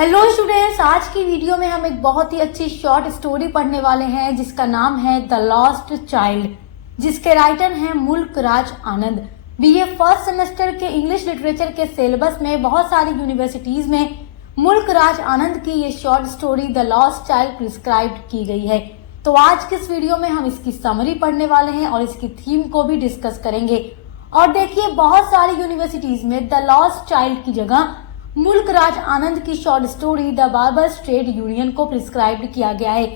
Hello students, आज की video में हम एक बहुत ही अच्छी शॉर्ट स्टोरी पढ़ने वाले हैं जिसका नाम है द लॉस्ट चाइल्ड, जिसके राइटर हैं मुल्क Raj Anand. BA first semester के इंग्लिश लिटरेचर के सिलेबस में बहुत सारी यूनिवर्सिटीज में मुल्क राज आनंद की ये short story the lost child prescribe की गई है। तो आज के इस वीडियो में हम इसकी समरी पढ़ने वाले हैं और इसकी थीम को भी डिस्कस करेंगे। और देखिए, बहुत सारी यूनिवर्सिटीज में द लॉस्ट चाइल्ड की जगह मुल्क राज आनंद की short story the barbers trade union को प्रिस्क्राइब किया गया है।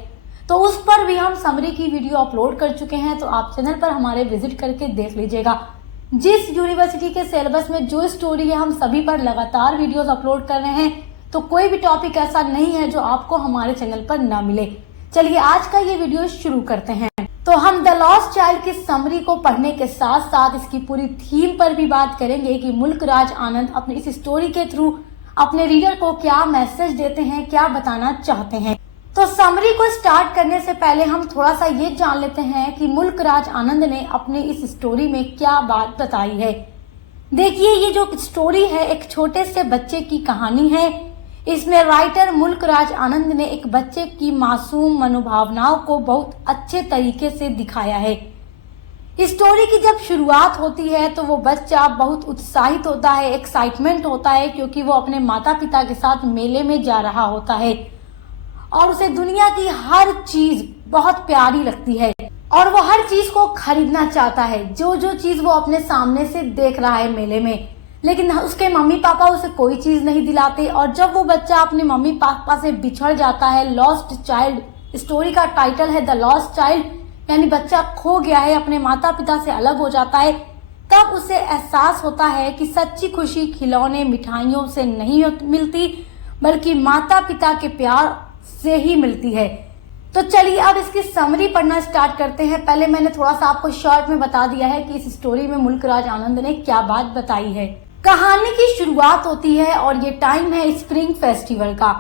तो उस पर भी हम समरी की वीडियो अपलोड कर चुके हैं, तो आप चैनल पर हमारे विजिट करके देख लीजिएगा। जिस यूनिवर्सिटी के सिलेबस में जो स्टोरी है, हम सभी पर लगातार वीडियोस अपलोड कर रहे हैं, तो कोई भी टॉपिक ऐसा नहीं है जो आपको हमारे चैनल पर ना मिले। चलिए आज का ये वीडियो शुरू करते हैं। तो हम द लॉस्ट चाइल्ड की समरी को पढ़ने के साथ साथ इसकी पूरी थीम पर भी बात करेंगे कि मुल्क राज आनंद अपनी इस स्टोरी के थ्रू अपने रीडर को क्या मैसेज देते हैं, क्या बताना चाहते हैं। तो समरी को स्टार्ट करने से पहले हम थोड़ा सा ये जान लेते हैं कि मुल्क राज आनंद ने अपनी इस स्टोरी में क्या बात बताई है। देखिए, ये जो स्टोरी है एक छोटे से बच्चे की कहानी है। इसमें राइटर मुल्क राज आनंद ने एक बच्चे की मासूम मनोभावनाओं को बहुत अच्छे तरीके से दिखाया है। स्टोरी की जब शुरुआत होती है तो वो बच्चा बहुत उत्साहित होता है, एक्साइटमेंट होता है, क्योंकि वो अपने माता पिता के साथ मेले में जा रहा होता है और उसे दुनिया की हर चीज बहुत प्यारी लगती है और वो हर चीज को खरीदना चाहता है, जो जो चीज वो अपने सामने से देख रहा है मेले में। लेकिन उसके मम्मी पापा उसे कोई चीज नहीं दिलाते और जब वो बच्चा अपने मम्मी पापा से बिछड़ जाता है, लॉस्ट चाइल्ड, स्टोरी का टाइटल है द लॉस्ट चाइल्ड, यानी बच्चा खो गया है, अपने माता पिता से अलग हो जाता है, तब उसे एहसास होता है कि सच्ची खुशी खिलौने मिठाइयों से नहीं मिलती, बल्कि माता पिता के प्यार से ही मिलती है। तो चलिए अब इसकी समरी पढ़ना स्टार्ट करते हैं। पहले मैंने थोड़ा सा आपको शॉर्ट में बता दिया है कि इस स्टोरी में मुल्क राज आनंद ने क्या बात बताई है। कहानी की शुरुआत होती है और ये टाइम है स्प्रिंग फेस्टिवल का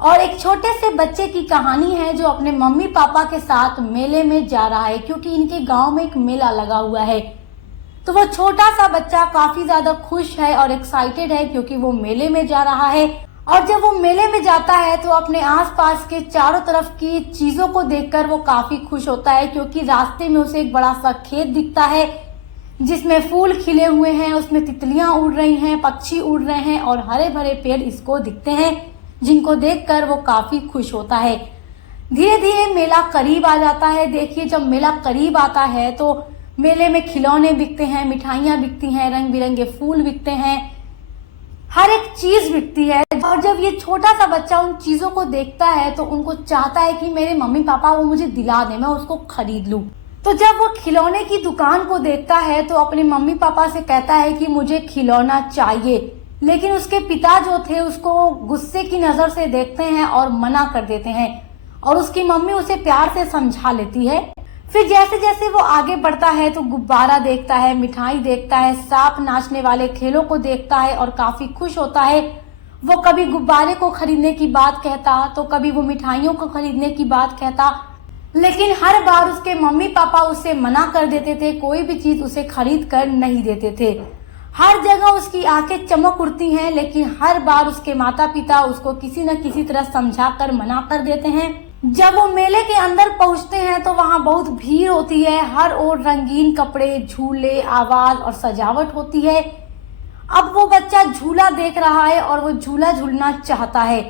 और एक छोटे से बच्चे की कहानी है जो अपने मम्मी पापा के साथ मेले में जा रहा है, क्योंकि इनके गांव में एक मेला लगा हुआ है। तो वो छोटा सा बच्चा काफी ज्यादा खुश है और एक्साइटेड है क्योंकि वो मेले में जा रहा है। और जब वो मेले में जाता है तो अपने आसपास के चारों तरफ की चीजों को देखकर वो काफी खुश होता है, क्योंकि रास्ते में उसे एक बड़ा सा खेत दिखता है जिसमें फूल खिले हुए हैं, उसमें तितलियां उड़ रही हैं, पक्षी उड़ रहे हैं और हरे भरे पेड़ इसको दिखते हैं, जिनको देखकर वो काफी खुश होता है। धीरे धीरे मेला करीब आ जाता है। देखिए, जब मेला करीब आता है तो मेले में खिलौने बिकते हैं, मिठाइयां बिकती हैं, रंग बिरंगे फूल बिकते हैं, हर एक चीज बिकती है। और जब ये छोटा सा बच्चा उन चीजों को देखता है तो उनको चाहता है कि मेरे मम्मी पापा वो मुझे दिला दे, मैं उसको खरीद लूं। तो जब वो खिलौने की दुकान को देखता है तो अपने मम्मी पापा से कहता है कि मुझे खिलौना चाहिए, लेकिन उसके पिता जो थे उसको गुस्से की नजर से देखते हैं और मना कर देते हैं और उसकी मम्मी उसे प्यार से समझा लेती है। फिर जैसे जैसे वो आगे बढ़ता है तो गुब्बारा देखता है, मिठाई देखता है, सांप नाचने वाले खेलों को देखता है और काफी खुश होता है। वो कभी गुब्बारे को खरीदने की बात कहता तो कभी वो मिठाइयों को खरीदने की बात कहता, लेकिन हर बार उसके मम्मी पापा उसे मना कर देते थे, कोई भी चीज उसे खरीद कर नहीं देते थे। हर जगह उसकी आंखें चमक उठती हैं, लेकिन हर बार उसके माता पिता उसको किसी न किसी तरह समझा कर मना कर देते हैं। जब वो मेले के अंदर पहुंचते हैं तो वहां बहुत भीड़ होती है, हर ओर रंगीन कपड़े, झूले, आवाज और सजावट होती है। अब वो बच्चा झूला देख रहा है और वो झूला झूलना चाहता है।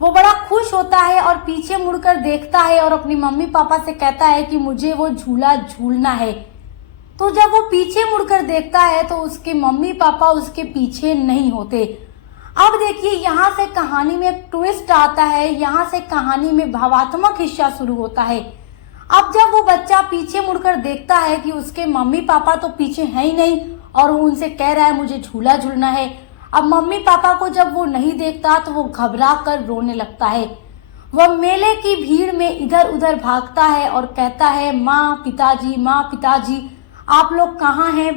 वो बड़ा खुश होता है और पीछे मुड़कर देखता है और अपनी मम्मी पापा से कहता है कि मुझे वो झूला झूलना है। तो जब वो पीछे मुड़कर देखता है तो उसके मम्मी पापा उसके पीछे नहीं होते। अब देखिए, यहाँ से कहानी में एक ट्विस्ट आता है, यहाँ से कहानी में भावात्मक हिस्सा शुरू होता है। अब जब वो बच्चा पीछे मुड़कर देखता है कि उसके मम्मी पापा तो पीछे है ही नहीं और वो उनसे कह रहा है मुझे झूला झूलना है। अब मम्मी पापा को जब वो नहीं देखता तो वो घबरा कर रोने लगता है। वह मेले की भीड़ में इधर उधर भागता है और कहता है, माँ पिताजी आप लोग कहाँ हैं।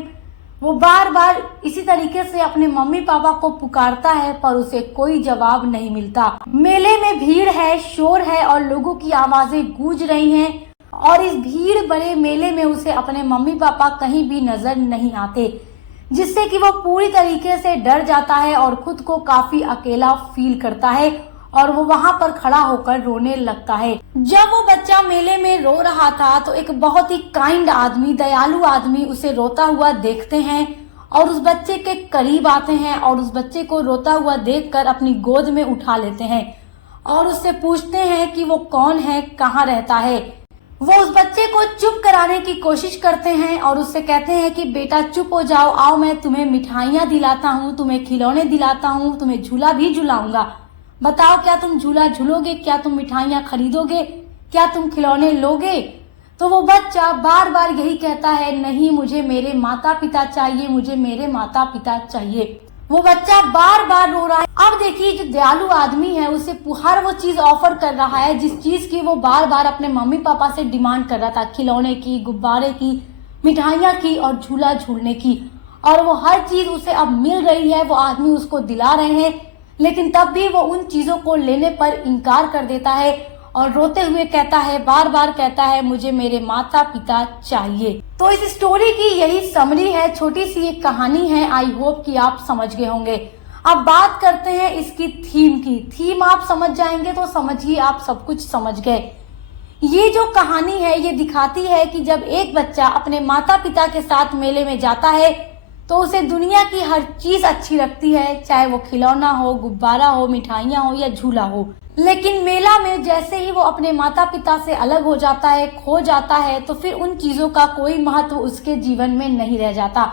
वो बार बार इसी तरीके से अपने मम्मी पापा को पुकारता है पर उसे कोई जवाब नहीं मिलता। मेले में भीड़ है, शोर है और लोगों की आवाजें गूंज रही हैं और इस भीड़ भरे मेले में उसे अपने मम्मी पापा कहीं भी नजर नहीं आते, जिससे कि वो पूरी तरीके से डर जाता है और खुद को काफी अकेला फील करता है और वो वहाँ पर खड़ा होकर रोने लगता है। जब वो बच्चा मेले में रो रहा था तो एक बहुत ही काइंड आदमी, दयालु आदमी उसे रोता हुआ देखते हैं और उस बच्चे के करीब आते हैं और उस बच्चे को रोता हुआ देखकर अपनी गोद में उठा लेते हैं और उससे पूछते हैं कि वो कौन है, कहाँ रहता है। वो उस बच्चे को चुप कराने की कोशिश करते हैं और उससे कहते हैं कि बेटा चुप हो जाओ, आओ मैं तुम्हें मिठाइयाँ दिलाता हूँ, तुम्हें खिलौने दिलाता हूँ, तुम्हें झूला भी झुलाऊंगा। बताओ क्या तुम झूला झूलोगे, क्या तुम मिठाइयाँ खरीदोगे, क्या तुम खिलौने लोगे? तो वो बच्चा बार बार यही कहता है, नहीं मुझे मेरे माता पिता चाहिए, मुझे मेरे माता पिता चाहिए। वो बच्चा बार बार रो रहा है। अब देखिए जो दयालु आदमी है उसे हर वो चीज ऑफर कर रहा है जिस चीज की वो बार बार अपने मम्मी पापा से डिमांड कर रहा था, खिलौने की, गुब्बारे की, मिठाइयाँ की और झूला झूलने की। और वो हर चीज उसे अब मिल रही है, वो आदमी उसको दिला रहे हैं, लेकिन तब भी वो उन चीजों को लेने पर इनकार कर देता है और रोते हुए कहता है, बार बार कहता है, मुझे मेरे माता पिता चाहिए। तो इस स्टोरी की यही समरी है, छोटी सी एक कहानी है। आई होप कि आप समझ गए होंगे। अब बात करते हैं इसकी थीम की। थीम आप समझ जाएंगे तो समझिए आप सब कुछ समझ गए। ये जो कहानी है ये दिखाती है कि जब एक बच्चा अपने माता पिता के साथ मेले में जाता है तो उसे दुनिया की हर चीज अच्छी लगती है, चाहे वो खिलौना हो, गुब्बारा हो, मिठाइयाँ हो या झूला हो। लेकिन मेला में जैसे ही वो अपने माता पिता से अलग हो जाता है, खो जाता है, तो फिर उन चीजों का कोई महत्व उसके जीवन में नहीं रह जाता।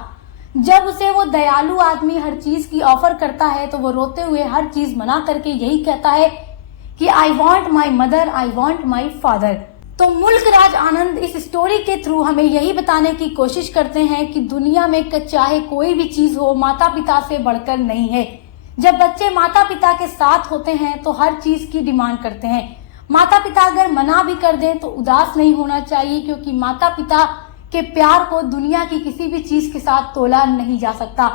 जब उसे वो दयालु आदमी हर चीज की ऑफर करता है तो वो रोते हुए हर चीज मना करके यही कहता है कि I want my mother, I want my father. तो मुल्क राज आनंद इस स्टोरी के थ्रू हमें यही बताने की कोशिश करते हैं कि दुनिया में चाहे कोई भी चीज हो, माता पिता से बढ़कर नहीं है। जब बच्चे माता पिता के साथ होते हैं तो हर चीज की डिमांड करते हैं। माता पिता अगर मना भी कर दें तो उदास नहीं होना चाहिए, क्योंकि माता पिता के प्यार को दुनिया की किसी भी चीज के साथ तोला नहीं जा सकता।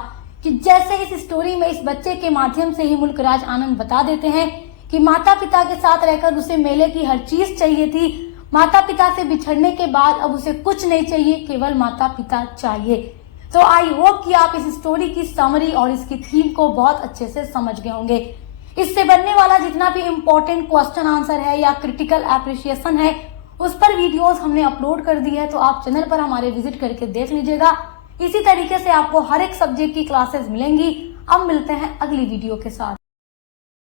कि जैसे इस स्टोरी में इस बच्चे के माध्यम से ही मुल्क राज आनंद बता देते हैं कि माता पिता के साथ रहकर उसे मेले की हर चीज चाहिए थी, माता पिता से बिछड़ने के बाद अब उसे कुछ नहीं चाहिए, केवल माता पिता चाहिए। तो आई होप कि आप इस स्टोरी की समरी और इसकी थीम को बहुत अच्छे से समझ गए होंगे। इससे बनने वाला जितना भी इम्पोर्टेंट क्वेश्चन आंसर है या क्रिटिकल एप्रिसिएशन है उस पर वीडियोस हमने अपलोड कर दी है, तो आप चैनल पर हमारे विजिट करके देख लीजिएगा। इसी तरीके से आपको हर एक सब्जेक्ट की क्लासेस मिलेंगी। अब मिलते हैं अगली वीडियो के साथ।